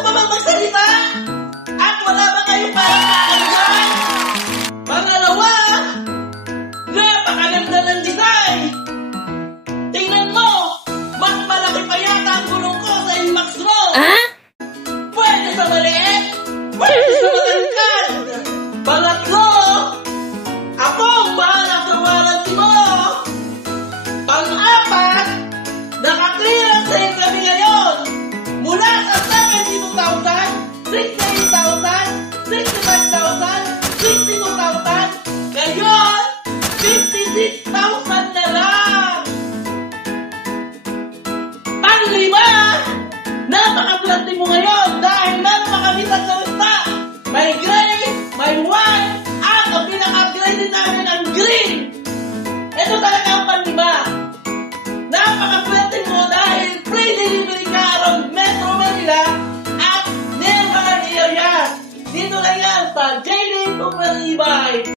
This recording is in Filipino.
ba bang magsalita? At wala ba kayong parang Pangalawa, napakaganda ng design. Tingnan mo, mas malaki pa yata ang gulong ko sa Max mo. Pwede sa maliit, pwede sa matangkad. Pangatlo, ako ang bahala sa warranty mo. Pang-apat, naka-clearance sale kami ngayon. Mula sa 72,000, 68,000, 65,000, 62,000, ngayon, 56,000 na lang. Pang-lima, napaka-plante mo ngayon dahil napakamitan na ruta. May gray, may white, at ang pinaka-upgrade din namin ang green. Ito talaga ang pang-lima. Napaka-plante mo dahil free delivery ka around Metro Manila at near mga area. Dito lang yan sa JD Super E-Bike.